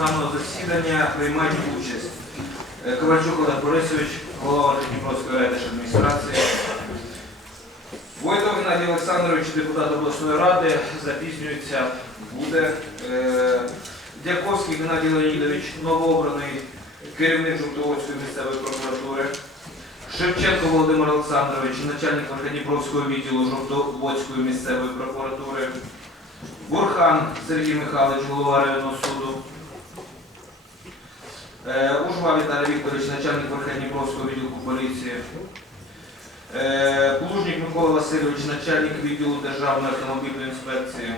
пленарного засідання приймають участь е, Ковальчук Олег Борисович, голова Дніпровської райдержадміністрації, Войтов Геннадій Олександрович, депутат обласної ради, запізнюється, буде. Е, Дяковський Геннадій Леонідович, новообраний керівник Жовтоводської місцевої прокуратури. Шевченко Володимир Олександрович, начальник Верхніпровського відділу Жовтоводської місцевої прокуратури. Бурхан Сергій Михайлович, голова районного суду. Е, Ужва Віталій Вікторович, начальник Верхніпровського відділу поліції. Е, Плужник Микола Васильович, начальник відділу Державної автомобільної інспекції.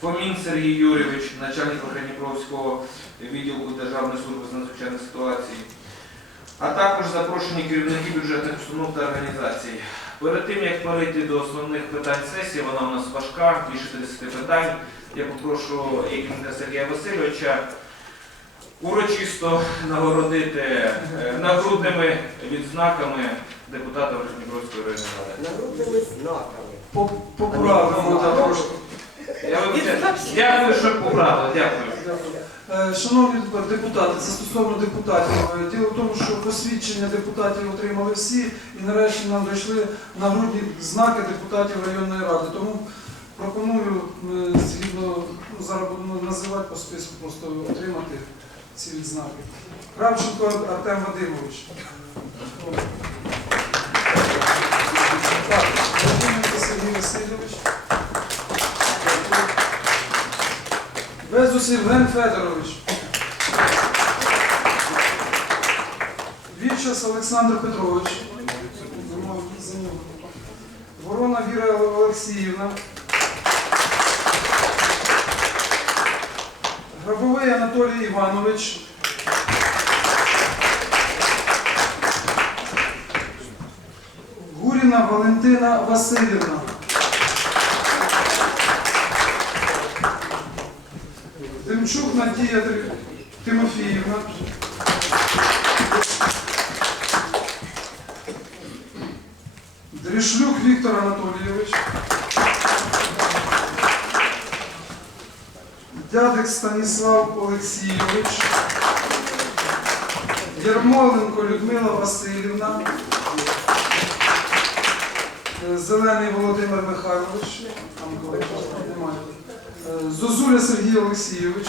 Фомін Сергій Юрійович, начальник Верхніпровського відділу Державної служби з надзвичайних ситуацій. А також запрошені керівники бюджетних установ та організацій. Перед тим як перейти до основних питань сесії, вона у нас важка, більше 30 питань. Я попрошу Єкінка Сергія Васильовича урочисто нагородити е, нагрудними відзнаками депутата Верхньопровської районної ради. Народними знаками. По- Поправимо так трошки. Я вибачаю. Дякую, що поправили. Дякую. Е, Шановні депутати, це стосовно депутатів. Е, Діло в тому, що посвідчення депутатів отримали всі, і нарешті нам дійшли нагрудні знаки депутатів районної ради. Тому пропоную е, згідно ну, зараз будемо називати по списку, просто отримати ці відзнаки. Кравченко Артем Вадимович. Так, Вадименко Сергій Васильович. Безус Євген Федорович. Вільчас Олександр Петрович. Ворона Віра Олексіївна. Гробовий Анатолій Іванович. Гуріна Валентина Васильівна. Демчук Надія Тимофіївна. Дрішлюк Віктор Анатолійович. Дядик Станіслав Олексійович. Єрмоленко Людмила Васильівна. Е, Зелений Володимир Михайлович. Е, Зозуля Сергій Олексійович.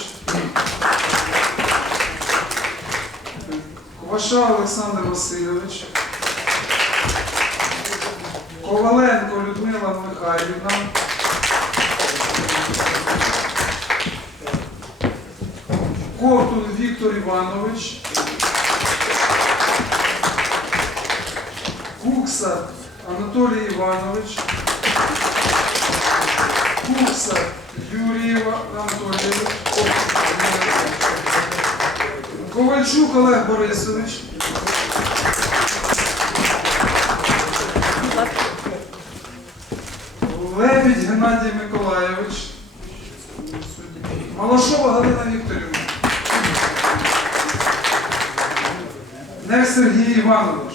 Коваша Олександр Васильович. Коваленко Людмила Михайлівна. Ковтун Віктор Іванович. Анатолій Іванович. Кукса Юрій Анатолійович. Ковальчук Олег Борисович. Лебідь Геннадій Миколайович. Малашова Галина Вікторівна. Нех Сергій Іванович.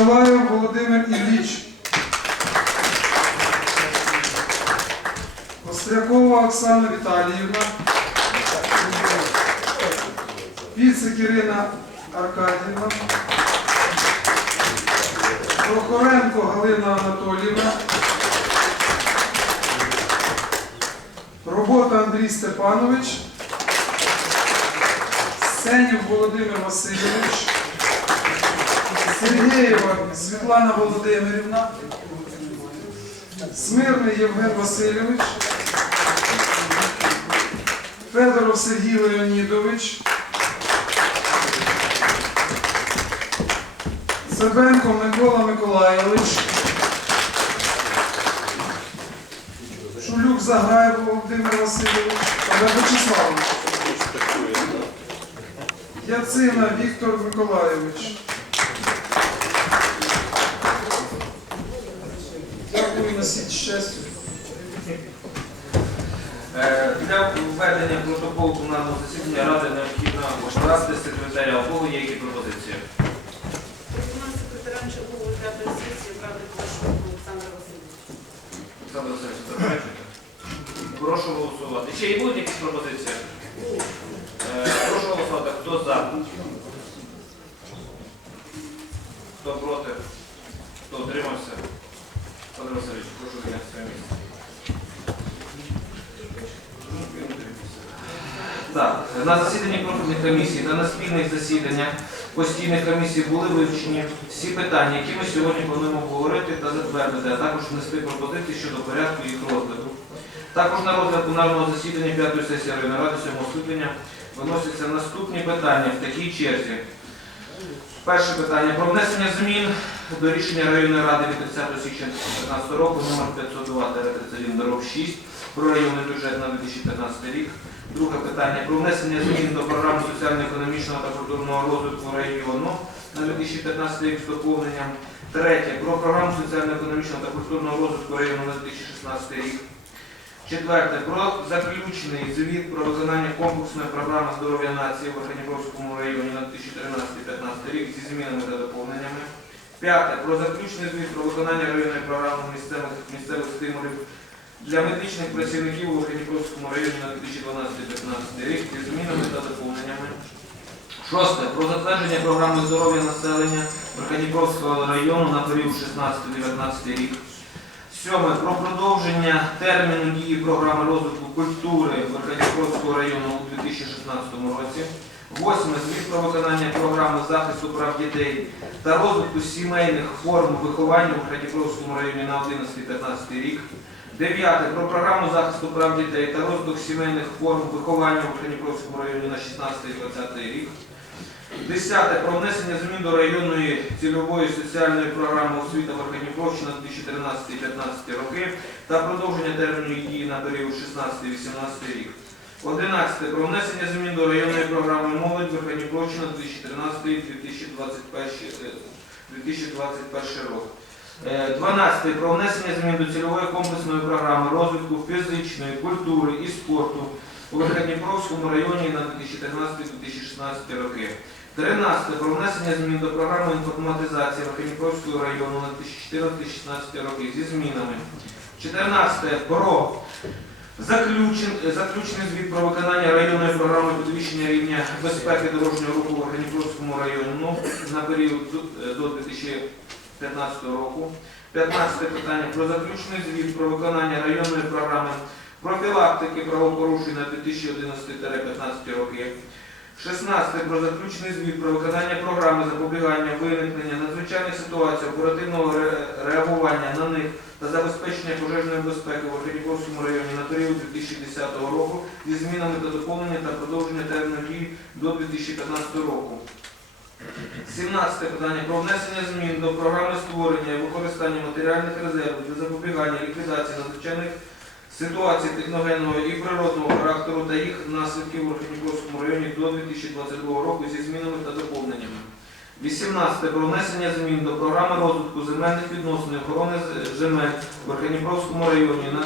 Ніколаєв Володимир Ілліч. Острякова Оксана Віталіївна. Піцик Ірина Аркадіївна. Прохоренко Галина Анатоліївна. Робота Андрій Степанович. Сенюк Володимир Васильович. Сергієва Світлана Володимирівна. Смирний Євген Васильович. Федоров Сергій Леонідович. Цебенко Микола Миколайович. Шулюк Заграєв Володимир Васильович. Олег Вячеславович. Яцина Віктор Миколайович. Носіть. Е, Для введення протоколу пленарного засідання ради необхідно обрати секретаря. Кого є які пропозиції? Пропоную секретарем чергової п'ятої сесії обрати Ковальчук Олександра Васильовича. Олександр Васильович, заперечуєте? Прошу голосувати. Ще є будуть якісь пропозиції? Е, Прошу голосувати. Хто за? Хто проти? Хто утримався? Пане Васильович, прошу зайняти своє місце. Так, на засіданні профільних комісій та на спільних засіданнях постійних комісій були вивчені всі питання, які ми сьогодні плануємо обговорити та затвердити, а також внести пропозиції щодо порядку їх розгляду. Також на розгляд пленарного засідання 5 сесії районної ради 7 скликання виносяться наступні питання в такій черзі. Перше питання про внесення змін до рішення районної ради від 30 січня 2015 року номер 502-31 6 про районний бюджет на 2015 рік. Друге питання про внесення змін до програми соціально-економічного та культурного розвитку району на 2015 рік з доповненням. Третє про програму соціально-економічного та культурного розвитку району на 2016 рік. Четверте про заключний звіт про виконання комплексної програми здоров'я нації в Арханівському районі на 2013-2015 рік зі змінами та доповненнями. П'яте про заключний звіт про виконання районної програми місцевих, місцевих стимулів для медичних працівників у Арханівському районі на 2012-2015 рік зі змінами та доповненнями. Шосте про затвердження програми здоров'я населення Арханівського району на період 16-19 рік. Сьоме про продовження терміну дії програми розвитку культури Верховського району у 2016 році. Восьме звіт про виконання програми захисту прав дітей та розвитку сімейних форм виховання у Храдіпровському районі на 11-15 рік. Дев'яте про програму захисту прав дітей та розвиток сімейних форм виховання у Храдіпровському районі на 16-20 рік. Десяте про внесення змін до районної цільової соціальної програми освіта Арханівщина 2013-2015 роки та продовження терміну її на період 16-18 рік. Одинадцяте про внесення змін до районної програми молодь в Арханівщина 2013-2021 рок. Е, 12. Про внесення змін до цільової комплексної програми розвитку фізичної культури і спорту у Верхньодніпровському районі на 2014-2016 роки. 13. Про внесення змін до програми інформатизації Верхньодніпровського району на 2014-2016 роки зі змінами. 14. Про заключен, заключний звіт про виконання районної програми підвищення рівня безпеки дорожнього руху в Верхньодніпровському району на період до- до 2015 року. 15 питання про заключний звіт про виконання районної програми профілактики правопорушень на 2011-15 роки. 16 про заключний звіт про виконання програми запобігання виникнення надзвичайних ситуацій, оперативного ре- реагування на них та забезпечення пожежної безпеки в Орхідніковському районі на період 2010 року зі змінами та доповнення та продовження терміну дії до 2015 року. 17 питання про внесення змін до програми створення і використання матеріальних резервів для запобігання ліквідації надзвичайних ситуацій техногенного і природного характеру та їх наслідків в Орхідніківському районі до 2022 року зі змінами та доповненнями. 18. Про внесення змін до програми розвитку земельних відносин і охорони земель в Археніпровському районі на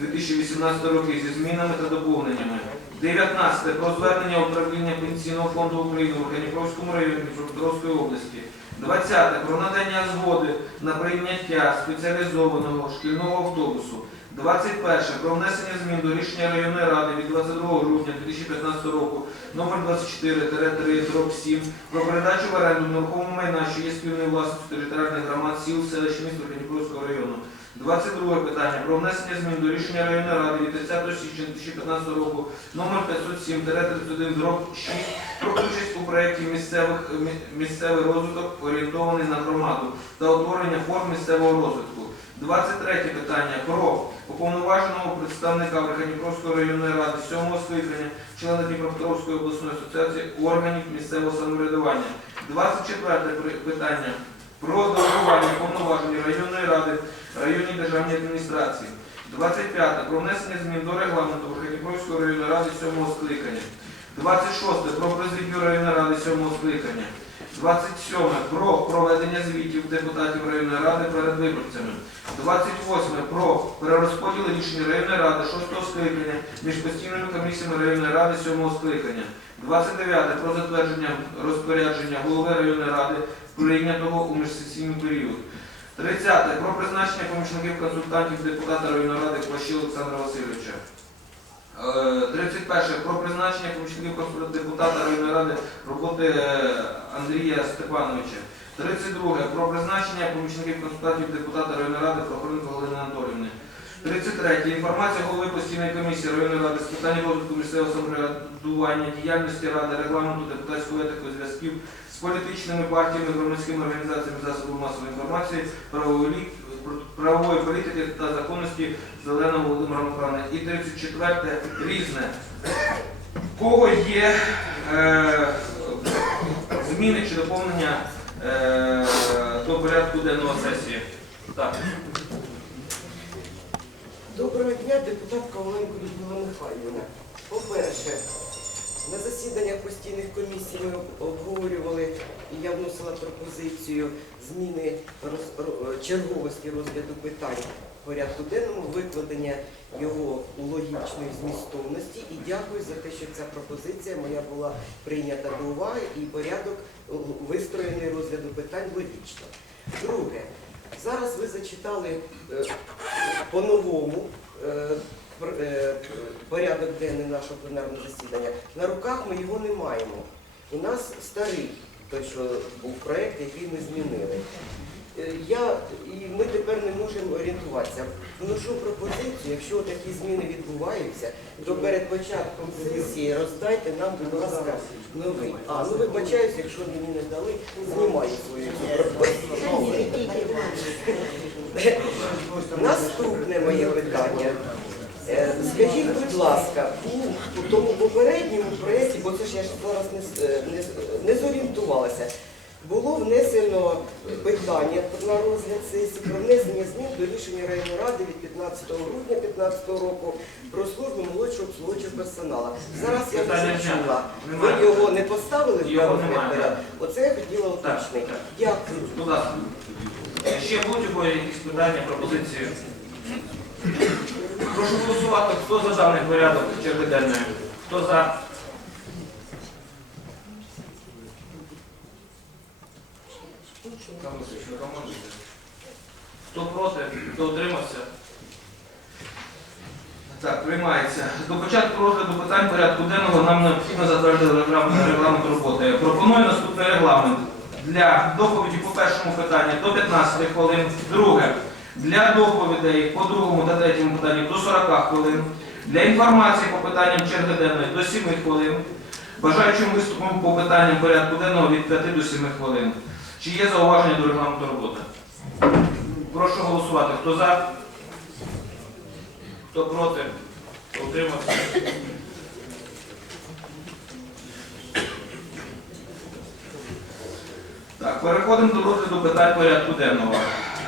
2011-2018 роки зі змінами та доповненнями. 19. Про звернення управління Пенсійного фонду України в Археніпровському районі Дніпропетровської області. 20. Про надання згоди на прийняття спеціалізованого шкільного автобусу. 21. Про внесення змін до рішення районної ради від 22 грудня 2015 року номер 24-3-7 про передачу в оренду нерухомого майна, що є спільною власністю територіальних громад сіл, селищ міста Дніпровського району. 22 питання про внесення змін до рішення районної ради від 30 січня 2015 року номер 507-31 дроб 6 про участь у проєкті місцевих місцевий розвиток орієнтований на громаду та утворення форм місцевого розвитку. 23 питання про уповноваженого представника Верхньопровської районної ради 7 скликання, члена Дніпропетровської обласної асоціації органів місцевого самоврядування. 24 при- питання про делегування повноважень районної ради районній державній адміністрації. 25. Про внесення змін до регламенту Верхньопровської районної ради 7 скликання. 26. Про президію районної ради 7 скликання. 27. Про проведення звітів депутатів районної ради перед виборцями. 28. Про перерозподіл рішень районної ради 6 скликання між постійними комісіями районної ради 7 скликання. 29. Про затвердження розпорядження голови районної ради, прийнятого у міжсесійний період. 30. Про призначення помічників консультантів депутата районної ради Кващі Олександра Васильовича. Е, 31. Про призначення помічників депутата районної ради роботи е, Андрія Степановича. 32. Про призначення помічників консультантів депутата районної ради Прохоренко Галини Анатоліївни. 33. Інформація голови постійної комісії районної ради з питань розвитку місцевого самоврядування, діяльності ради, регламенту, депутатської етики, зв'язків з політичними партіями, громадськими організаціями засобів масової інформації, правової, політики та законності Зеленого Володимира Михайловна. І 34. Різне. Кого є е, зміни чи доповнення е, до порядку денного сесії? Так. Доброго дня, депутат Коваленко Людмила Михайлівна. По-перше, на засіданнях постійних комісій ми обговорювали, і я вносила пропозицію зміни черговості розгляду питань в порядку денному, викладення його у логічної змістовності. І дякую за те, що ця пропозиція моя була прийнята до уваги і порядок вистроєний розгляду питань логічно. Друге, зараз ви зачитали е, по-новому е, е, порядок денний нашого пленарного засідання. На руках ми його не маємо. У нас старий той, що був проєкт, який ми змінили. Е, Я, і ми тепер не можемо орієнтуватися. Вношу пропозицію, якщо такі зміни відбуваються, то перед початком сесії роздайте нам, будь ласка, новий. А, ну вибачаюся, якщо мені не дали, знімаю свою пропозицію. Наступне моє питання. Е, Скажіть, будь ласка, у тому попередньому проєкті, бо це ж я ж зараз не, е, не, не зорієнтувалася, було внесено питання на розгляд сесії про внесення змін до рішення районної ради від 15 грудня 2015 року про службу молодшого обслуговуючого персоналу. Зараз я вже чула. Ви його не поставили в Його порядок? немає, так. Оце я хотіла уточнити. Дякую. Будь ласка. Ще будуть у кого якісь питання, пропозиції? Прошу голосувати, хто за даний порядок черги денної? Хто за? Там Васильович, ви поможете? Хто проти, хто утримався? Так, приймається. До початку розгляду питань порядку денного нам необхідно затвердити регламент, роботи. Пропоную наступний регламент. Для доповіді по першому питанню до 15 хвилин. Друге. Для доповідей по другому та третьому питанню до 40 хвилин. Для інформації по питанням черги денної до 7 хвилин. Бажаючим виступом по питанням порядку денного від 5 до 7 хвилин. Чи є зауваження до регламенту роботи? Прошу голосувати. Хто за? Хто проти? Хто утримався? Так, переходимо до розгляду питань порядку денного.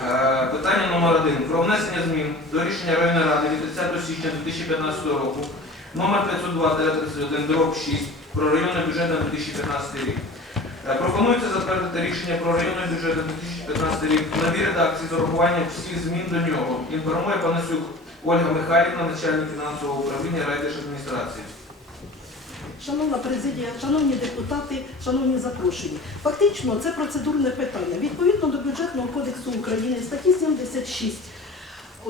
Е, Питання номер один. Про внесення змін до рішення районної ради від 30 січня 2015 року номер 502-31 6 про районний бюджет на 2015 рік. Е, Пропонується затвердити рішення про районний бюджет на 2015 рік в новій редакції з урахуванням всіх змін до нього. Інформує Панасюк Ольга Михайлівна, начальник фінансового управління райдержадміністрації. Шановна президія, шановні депутати, шановні запрошені. Фактично, це процедурне питання. Відповідно до бюджетного кодексу України статті 76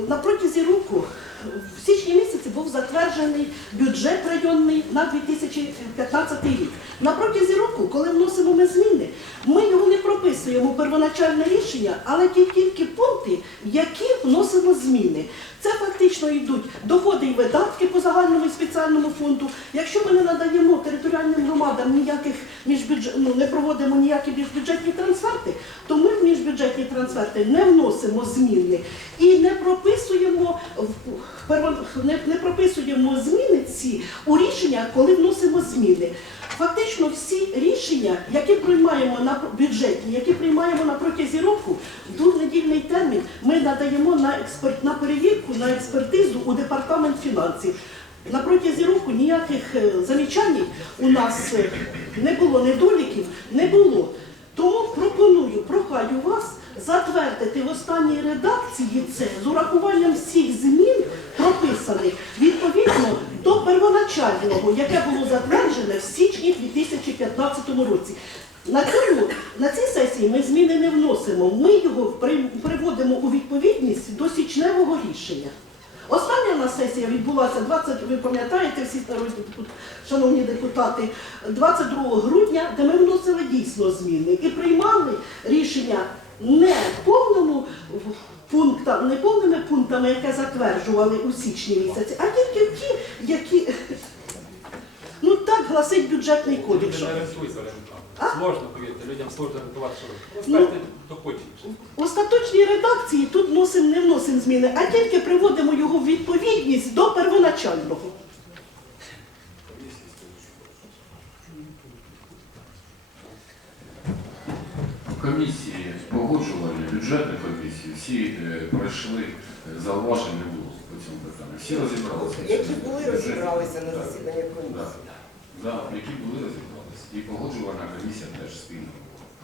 на протязі року в січні місяці був затверджений бюджет районний на 2015 рік. На протязі року, коли вносимо ми зміни, ми його не прописуємо первоначальне рішення, але ті тільки пункти, в які вносимо зміни. Це фактично йдуть доходи і видатки по загальному і спеціальному фонду. Якщо ми не надаємо територіальним громадам ніяких міжбюджет, ну, не проводимо ніякі міжбюджетні трансферти, то ми в міжбюджетні трансферти не вносимо зміни і не прописуємо в не, не прописуємо зміни ці у рішення, коли вносимо зміни. Фактично всі рішення, які приймаємо на бюджеті, які приймаємо на протязі року, в двохнедільний термін ми надаємо на експерт на перевірку, на експертизу у департамент фінансів. На протязі року ніяких е, замічань у нас е, не було, недоліків не було. Тому пропоную, прохаю вас затвердити в останній редакції це з урахуванням всіх змін, прописаних відповідно до первоначального, яке було затверджене в січні 2015 році. На цьому на цій сесії ми зміни не вносимо. Ми його приводимо у відповідність до січневого рішення. Остання пленарна сесія відбулася 20, ви пам'ятаєте всі народні шановні депутати, 22 грудня, де ми вносили дійсно зміни і приймали рішення не в повному пунктам, не повними пунктами, яке затверджували у січні місяці, а тільки ті, які ну так гласить бюджетний кодекс. Сложно, повірте, людям сложно орієнтуватися. Ну, остаточній редакції тут вносимо, не вносимо зміни, а тільки приводимо його в відповідність до первоначального. Комісії погоджувальні, бюджетні комісії, всі е, пройшли, е, зауважень не було по цьому питанню. Всі розібралися. Які були, розібралися на Так. засіданні Да. комісії. Да, які були розібралися. І погоджувальна комісія теж спільно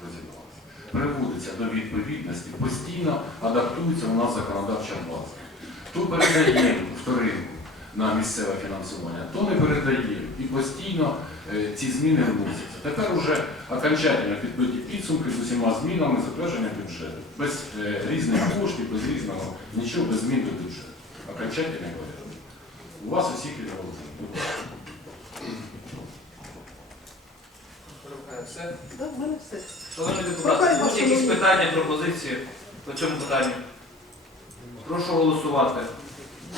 розібралася. Приводиться до відповідності, постійно адаптується у нас законодавча база. То передає вторинку на місцеве фінансування, то не передає. І постійно е, ці зміни вносяться. Тепер уже окончательно підбиті підсумки з усіма змінами затвердження бюджету. Без е, різних коштів, без різного, нічого, без змін до бюджету. Окончательний порядок. У вас усіх відповідно. Все. Так, в мене все. Шановні депутати, будуть якісь питання, пропозиції по цьому питанню? Прошу голосувати.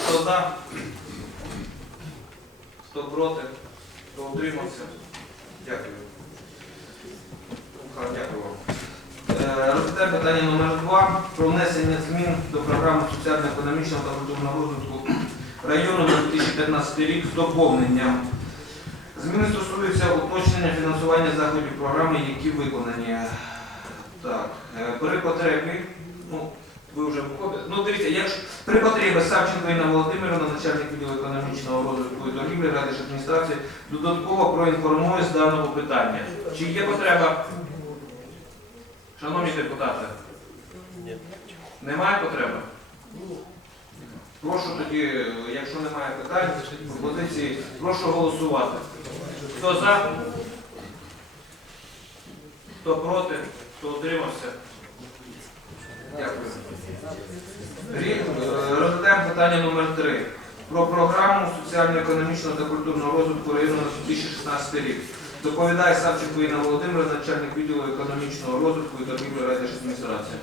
Хто за? Хто проти? Хто утримався? Дякую. Ха, Дякую вам. Е, Розглядаємо питання номер 2 про внесення змін до програми соціально-економічного та культурного розвитку району на 2015 рік з доповненням. Зміни стосуються уточнення фінансування заходів програми, які виконані. Так, е, при потребі, ну, ви вже виходите. Ну, дивіться, якщо при потребі Савченко Інна Володимирівна, начальник відділу економічного розвитку і торгівлі Радержадміністрації, додатково проінформує з даного питання. Чи є потреба? Шановні депутати? Немає потреби? Прошу тоді, якщо немає питань, пропозиції, прошу голосувати. Хто за? Хто проти? Хто утримався? Дякую. Е, Розглядаємо питання номер 3 про програму соціально-економічного та культурного розвитку району на 2016 рік. Доповідає Савченко Інна Володимира, начальник відділу економічного розвитку і торгівлі райдержадміністрації.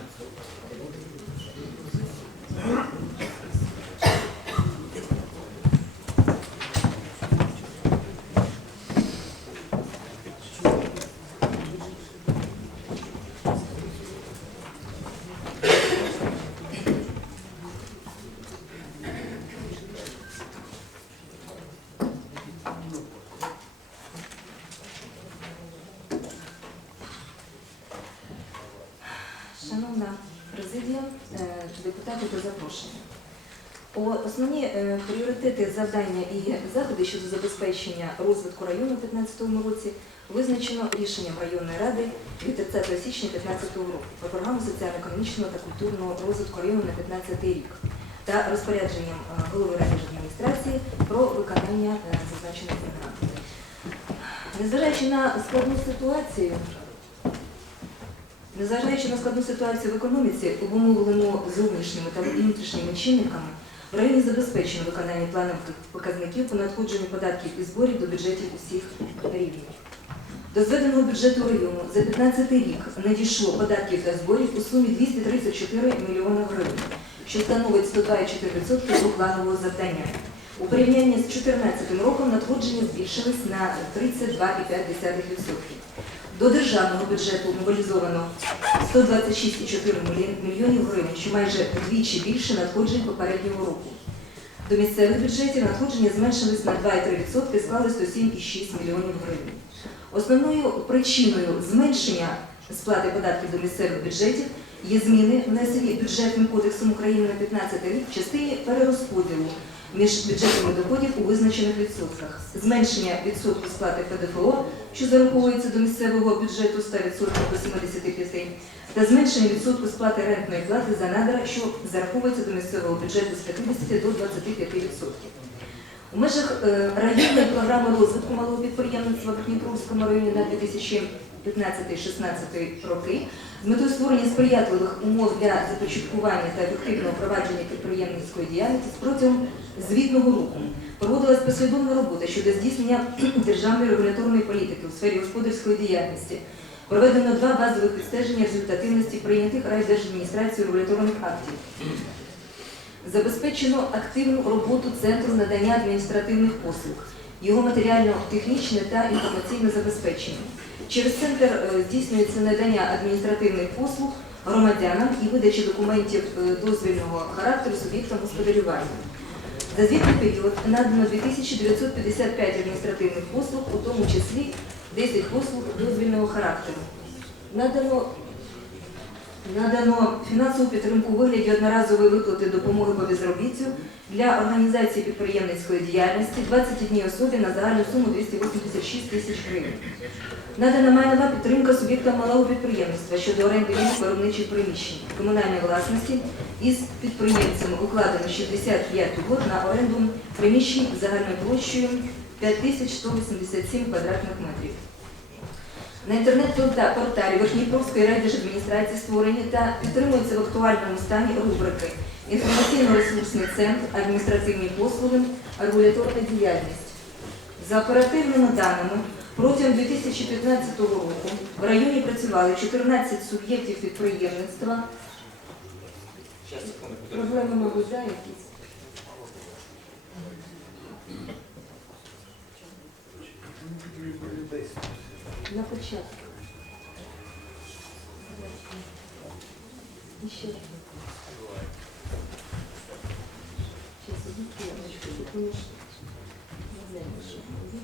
Шановна президія, е, депутати та запрошені. О- Основні е, пріоритети завдання і заходи щодо забезпечення розвитку району у 2015 році визначено рішенням районної ради від 30 січня 2015 року про програму соціально-економічного та культурного розвитку району на 2015 рік та розпорядженням е, голови адміністрації про виконання е, зазначених програм. Незважаючи на складну ситуацію, Незважаючи на складну ситуацію в економіці, обумовлену зовнішніми та внутрішніми чинниками, в районі забезпечено виконання планових показників по надходженню податків і зборів до бюджетів усіх рівнів. До зведеного бюджету району за 2015 рік надійшло податків та зборів у сумі 234 мільйони гривень, що становить 124% від планового завдання. У порівнянні з 2014 роком надходження збільшились на 32,5%. До державного бюджету мобілізовано 126,4 мільйонів гривень, що майже вдвічі більше надходжень попереднього року. До місцевих бюджетів надходження зменшились на 2,3% і склали 107,6 мільйонів гривень. Основною причиною зменшення сплати податків до місцевих бюджетів є зміни, внесені бюджетним кодексом України на 15 рік в частині перерозподілу між бюджетами доходів у визначених відсотках. Зменшення відсотку сплати ПДФО, що зараховується до місцевого бюджету 100% до 75%, та зменшення відсотку сплати рентної плати за надра, що зараховується до місцевого бюджету з 50 до 25%. У межах е, районної програми розвитку малого підприємництва в Дніпровському районі на 2015-16 роки З метою створення сприятливих умов для започаткування та ефективного провадження підприємницької діяльності протягом звітного року проводилась послідовна робота щодо здійснення державної регуляторної політики у сфері господарської діяльності. Проведено два базових відстеження результативності прийнятих райдержадміністрацією регуляторних актів. Забезпечено активну роботу Центру надання адміністративних послуг, його матеріально-технічне та інформаційне забезпечення. Через центр е, здійснюється надання адміністративних послуг громадянам і видача документів е, дозвільного характеру суб'єктам господарювання. За звітний період надано 2955 адміністративних послуг, у тому числі 10 послуг дозвільного характеру. Надано Надано фінансову підтримку у вигляді одноразової виплати допомоги по безробіттю для організації підприємницької діяльності 21 особі на загальну суму 286 тисяч гривень. Надана майнова підтримка суб'єктам малого підприємництва щодо оренди виробничих приміщень комунальної власності із підприємцями укладено 65 угод на оренду приміщень загальною площею 5187 квадратних метрів. На інтернет-порталі Верхньопровської райдержадміністрації створені та підтримуються в актуальному стані рубрики Інформаційно-ресурсний центр, адміністративні послуги, регуляторна діяльність. За оперативними даними, протягом 2015 року в районі працювали 14 суб'єктів підприємництва. Проблеми, мабуть, да, якісь? На початку. І ще раз. Щас, одну хвилиночку, тут мені ж не знаю, що буде.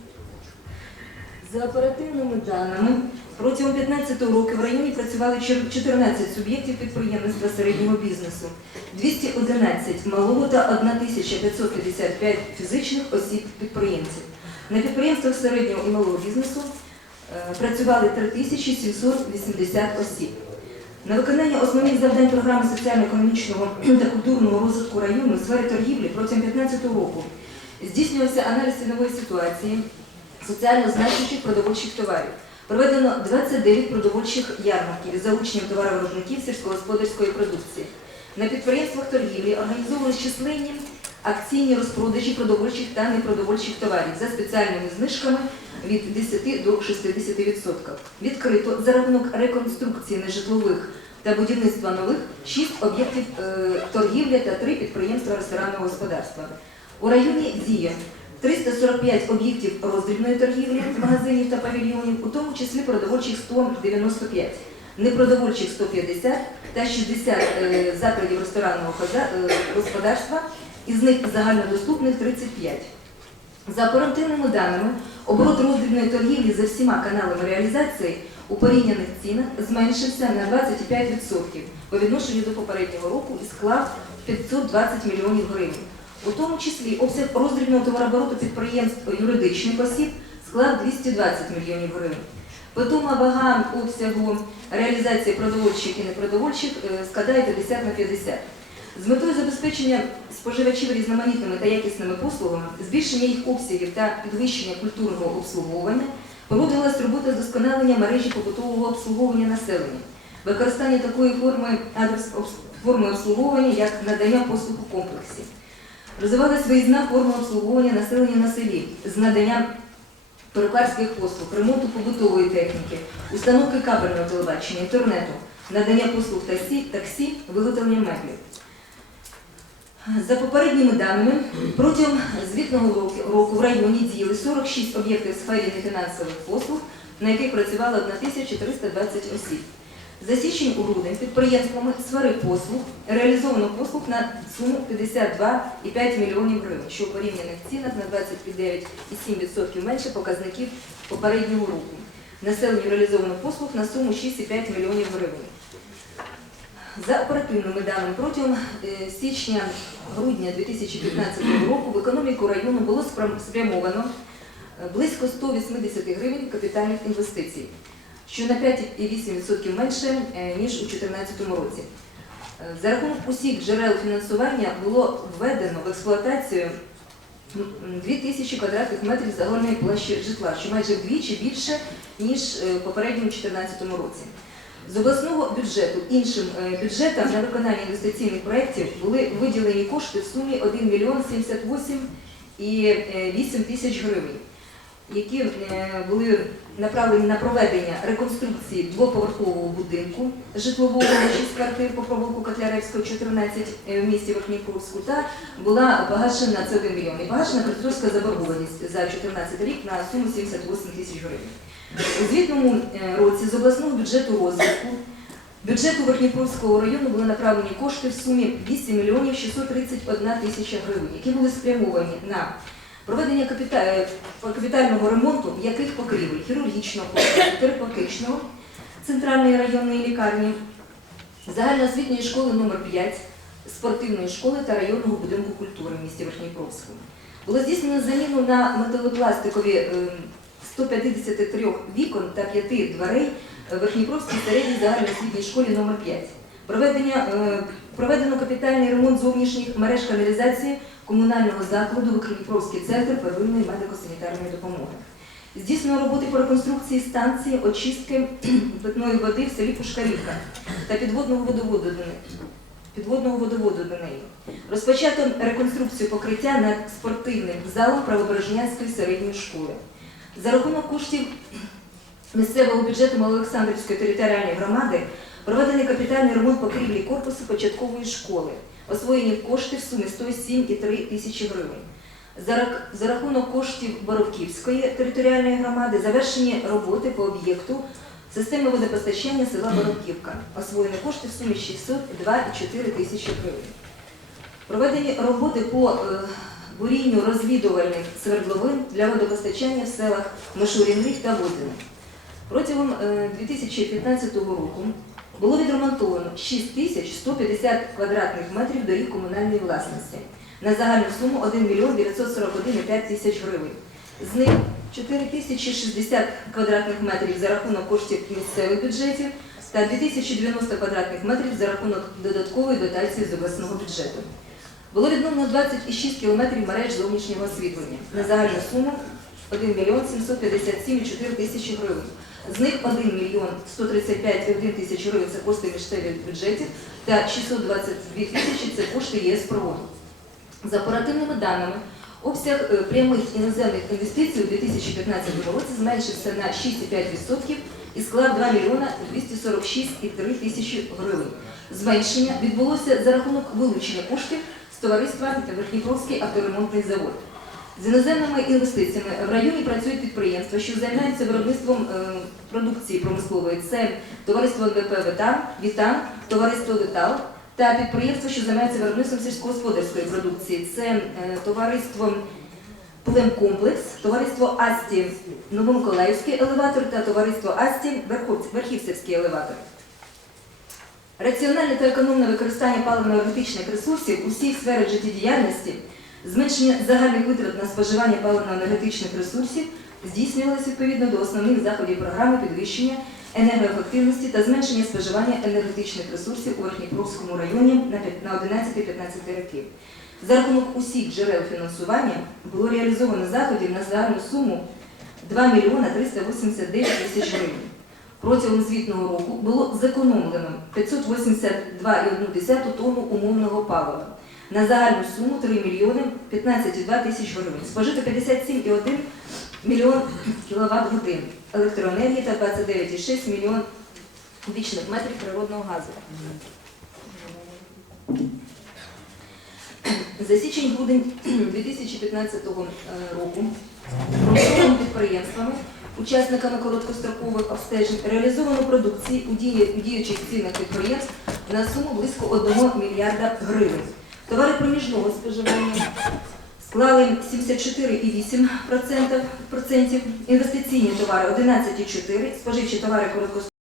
За оперативними даними, протягом 15 років в районі працювали 14 суб'єктів підприємництва середнього бізнесу, 211 малого та 1555 фізичних осіб підприємців. На підприємствах середнього і малого бізнесу працювали 3780 осіб. На виконання основних завдань програми соціально-економічного та культурного розвитку району у сфері торгівлі протягом 2015 року здійснювався аналіз цінової ситуації соціально значущих продовольчих товарів. Проведено 29 продовольчих ярмарків із залученням товаровиробників сільськогосподарської продукції. На підприємствах торгівлі організовували численні акційні розпродажі продовольчих та непродовольчих товарів за спеціальними знижками від 10 до 60%. Відкрито за рахунок реконструкції нежитлових та будівництва нових 6 об'єктів е, торгівлі та 3 підприємства ресторанного господарства. У районі діє 345 об'єктів роздрібної торгівлі, магазинів та павільйонів, у тому числі продовольчих 195, непродовольчих 150 та 60 е, закладів ресторанного е, господарства, із них загальнодоступних 35. За оперативними даними, оборот роздрібної торгівлі за всіма каналами реалізації у порівняних цінах зменшився на 25% по відношенню до попереднього року і склав 520 мільйонів гривень. У тому числі обсяг роздрібного товарообороту підприємств юридичних осіб склав 220 мільйонів гривень. Питома вага обсягу реалізації продовольчих і непродовольчих е, складає 50 на 50. З метою забезпечення споживачів різноманітними та якісними послугами, збільшення їх обсягів та підвищення культурного обслуговування проводилась робота з досконалення мережі побутового обслуговування населення, використання такої форми форми обслуговування, як надання послуг у комплексі. Розвивалась виїзна форма обслуговування населення на селі з наданням перукарських послуг, ремонту побутової техніки, установки кабельного телебачення, інтернету, надання послуг таксі, таксі виготовлення меблів. За попередніми даними, протягом звітного року- в районі діяли 46 об'єктів в сфері нефінансових послуг, на яких працювало 1320 осіб. За січень у грудень підприємствами сфери послуг реалізовано послуг на суму 52,5 мільйонів гривень, що у порівняних цінах на 29,7% менше показників попереднього року. Населенню реалізовано послуг на суму 6,5 мільйонів гривень. За оперативними даними, протягом е, січня-грудня 2015 року в економіку району було спрямовано е, близько 180 гривень капітальних інвестицій, що на 5,8% менше, е, ніж у 2014 році. За рахунок усіх джерел фінансування було введено в експлуатацію 2000 квадратних метрів загальної площі житла, що майже вдвічі більше, ніж в попередньому 2014 році. З обласного бюджету іншим е, бюджетам на виконання інвестиційних проєктів були виділені кошти в сумі 1 мільйон 78 і е, 8 тисяч гривень, які е, були направлені на проведення реконструкції двоповерхового будинку житлового на 6 квартир по провулку Котляревського, 14 е, в місті Верхніпровську, та була погашена це 1 мільйон. І погашена кредиторська заборгованість за 14 рік на суму 78 тисяч гривень. У звітному е, році з обласного бюджету розвитку бюджету Верхніпровського району були направлені кошти в сумі 8 мільйонів 631 тисяча гривень, які були спрямовані на проведення е, капітального ремонту яких покрівель хірургічного терапевтичного, центральної районної лікарні, загальноосвітньої школи номер 5 спортивної школи та районного будинку культури в місті Верхніпровському. Було здійснено заміну на металопластикові е, 153 вікон та 5 дверей в Верхніпровській середній загальноосвітній школі номер 5 Проведення, е, проведено капітальний ремонт зовнішніх мереж каналізації комунального закладу Верхніпровський центр первинної медико-санітарної допомоги. Здійснено роботи по реконструкції станції очистки питної води в селі Пушкарівка та підводного водоводу до неї. Підводного водоводу до неї. Розпочато реконструкцію покриття над спортивним залом Правобережнянської середньої школи. За рахунок коштів місцевого бюджету Малоолександрівської територіальної громади проведений капітальний ремонт покрівлі корпусу початкової школи, освоєні кошти в сумі 107,3 тисячі гривень. За, рахунок коштів Боровківської територіальної громади завершені роботи по об'єкту системи водопостачання села Боровківка, освоєні кошти в сумі 602,4 тисячі гривень. Проведені роботи по е, бурінню розвідувальних свердловин для водопостачання в селах Мишурінних та Водине. Протягом е, 2015 року було відремонтовано 6150 квадратних метрів доріг комунальної власності на загальну суму 1 мільйон 941,5 тисяч гривень. З них 4060 квадратних метрів за рахунок коштів місцевих бюджетів та 2090 квадратних метрів за рахунок додаткової дотації з обласного бюджету. Було відновлено 26 кілометрів мереж зовнішнього освітлення на загальну суму 1 мільйон 757,4 тисячі гривень. З них 1 мільйон 135,1 тисяч гривень це кошти місцевих бюджетів та 622 тисячі це кошти ЄС. За оперативними даними, обсяг е, прямих іноземних інвестицій у 2015 році зменшився на 6,5% і склав 2 мільйона 246,3 тисячі гривень. Зменшення відбулося за рахунок вилучення коштів з товариства Верхніпровський авторемонтний завод. З іноземними інвестиціями в районі працюють підприємства, що займаються виробництвом е, продукції промислової. Це товариство НВП «Вітан», товариство «Вітал» та підприємства, що займаються виробництвом сільськогосподарської продукції. Це е, товариство Племкомплекс, товариство Асті Новомиколаївський елеватор та товариство Асті Верхівцевський елеватор. Раціональне та економне використання паливно-енергетичних ресурсів у всіх сферах життєдіяльності, зменшення загальних витрат на споживання паливно-енергетичних ресурсів здійснювалося відповідно до основних заходів програми підвищення енергоефективності та зменшення споживання енергетичних ресурсів у Верхніпровському районі на на 11-15 років. За рахунок усіх джерел фінансування було реалізовано заходів на загальну суму 2 мільйона 389 тисяч гривень. Протягом звітного року було зекономлено 582,1 тонну умовного палива на загальну суму 3 мільйони 15,2 тисяч гривень. Спожито 57,1 мільйон кіловат годин електроенергії та 29,6 мільйон кубічних метрів природного газу. За січень-грудень 2015 року промисловими підприємствами, учасниками короткострокових обстежень реалізовано продукції у, діючих цінах підприємств на суму близько 1 мільярда гривень. Товари проміжного споживання склали 74,8%, інвестиційні товари 11,4%, споживчі товари короткострокових